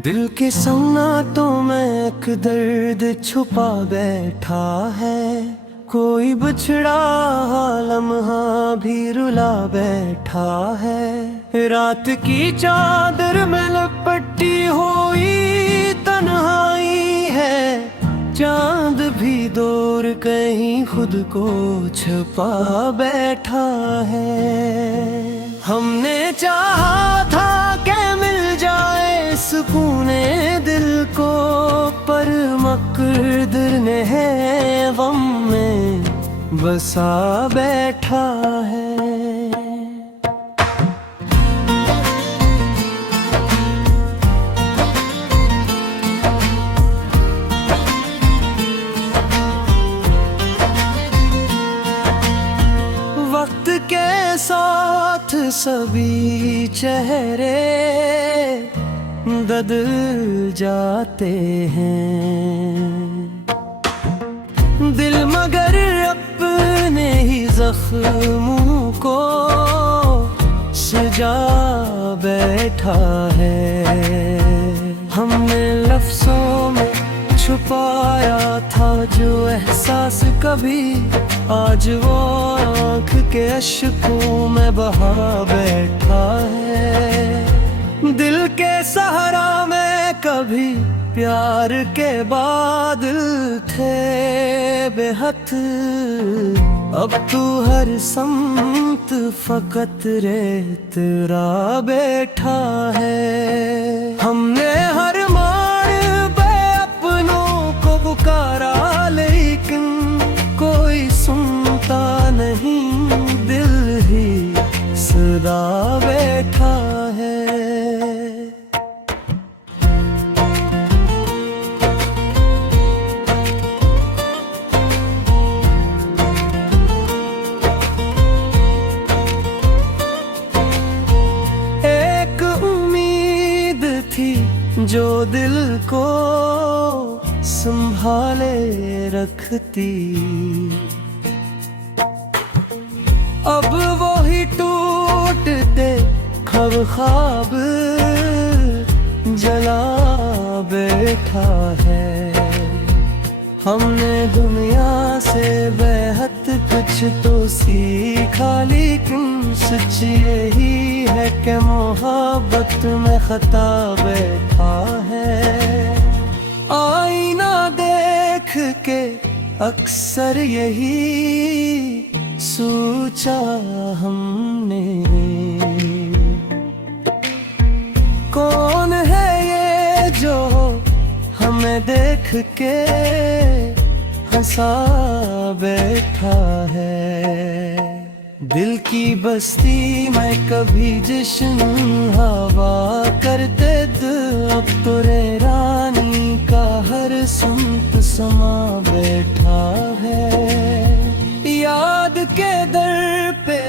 दिल के सन्नाटों में एक दर्द छुपा बैठा है। कोई बिछड़ा लम्हा भी रुला बैठा है। रात की चादर में लपटी हुई तन्हाई है। चांद भी दूर कहीं खुद को छुपा बैठा है। हमने चाहा था कि मिल जाए सुकूने दिल को, पर मकदर ने है गम में बसा बैठा है। वक्त के साथ सभी चेहरे बदल जाते हैं। दिल मगर अपने ही जख्मों को सजा बैठा है। हमने लफ्जों में छुपाया था जो एहसास कभी, आज वो आँख के अश्कों में बहा बैठा है। दिल के सहारा में कभी प्यार के बादल थे बेहद, अब तू हर समत फकत रेत रा बैठा है। हमने हर मार पे अपनों को पुकारा, लेकिन कोई सुनता नहीं, दिल ही सदा बैठा है। एक उम्मीद थी जो दिल को संभाले रखती, अब वो ही टूटते ख्वाब जला बैठा है। हमने दुनिया से बेहद कुछ तो सीखा, लेकिन सच यही है कि मोहब्बत में खता बैठा है। आईना देख के अक्सर यही सोचा हमने, कौन है ये जो हमें देख के हंसा बैठा है। दिल की बस्ती में कभी जश्न हवा करते दिल, अब तो रे रानी का हर सुनत समा बैठा है। याद के दर पे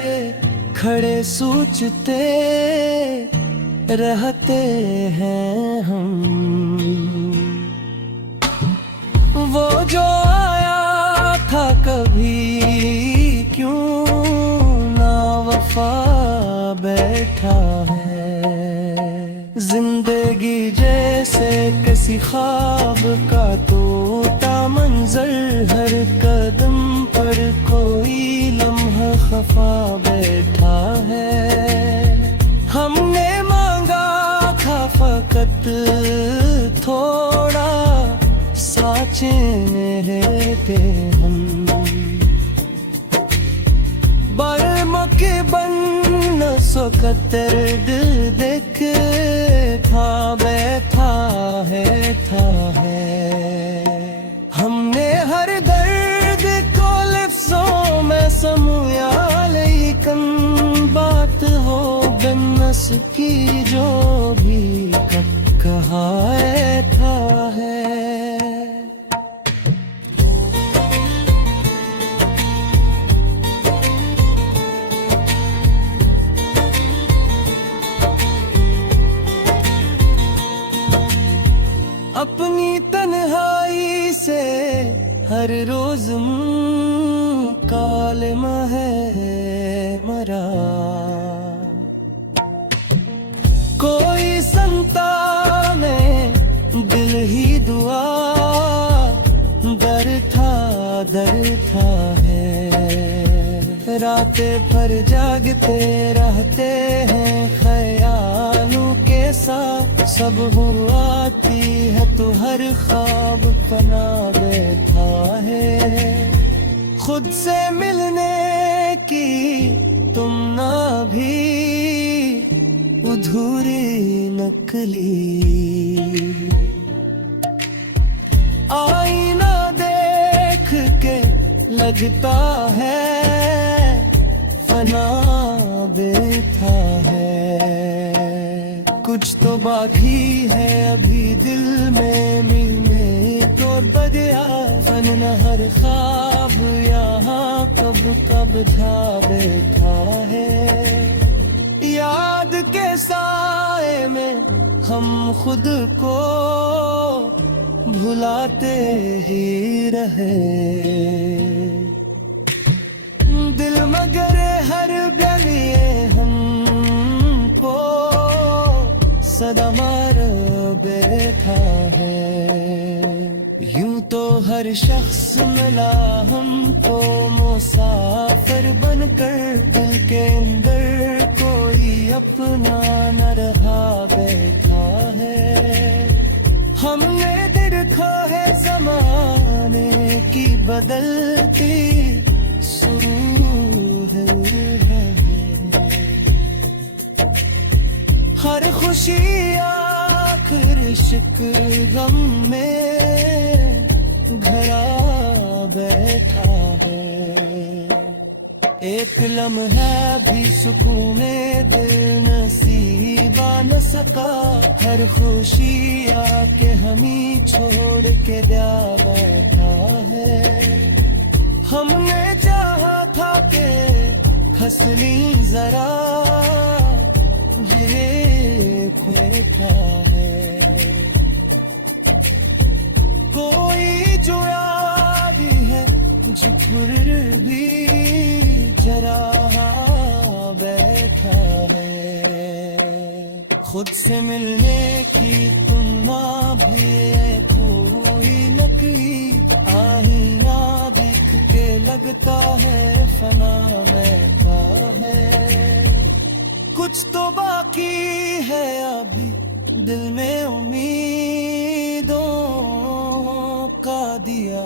खड़े सोचते रहते हैं हम, वो जो आया था कभी क्यों ना वफा बैठा है। जिंदगी जैसे किसी ख्वाब का टूटा मंजर, हर कदम पर कोई लम्हा खफा बैठा है। हमने मांगा था फकत थोड़ा साचे रहते हम, बरमके बन न सकतर दिल देख था बैठा है। हमने हर दर्द को लफ्जों में समूया, लेकिन बात हो बिनस की जो भी कब कहा था है। अपनी तन्हाई से हर रोज कालमा है मरा, कोई संता में बैठा है। रातें भर जागते रहते हैं ख्यालों के साथ, सब हुआ आती है तो हर ख्वाब बना बैठा है। खुद से मिलने की तुम ना भी अधूरी नकली, आईना देख के लगता है फना बैठा है। कुछ तो बाकी है अभी दिल में मिलने तो बदया, फन न हर ख्वाब यहाँ कब जा बैठा है। याद के साए में हम खुद को भुलाते ही रहे, दिल मगर हर गलिए हमको सदा मार बैठा है। यूं तो हर शख्स मिला हमको मुसाफिर बनकर, दिल के अंदर कोई अपना न रहा बैठा है। हमने देखा है ज़माने की बदलती सूरत है। हर खुशी आखिर इश्क गम में घरा बैठा है। एक लम्हा भी सुकून दिल नसीबा न सका, हर खुशी आके हम ही छोड़ के जा बैठा है। हमने चाहा था कि खसली जरा ये बैठा है। कोई जो याद है जो फिर भी जरा बैठा है। खुद से मिलने की तुलना भी है कोई नकली, आईना देख के लगता है फना बैठा है। कुछ तो बाकी है अभी दिल में उम्मीदों का दिया।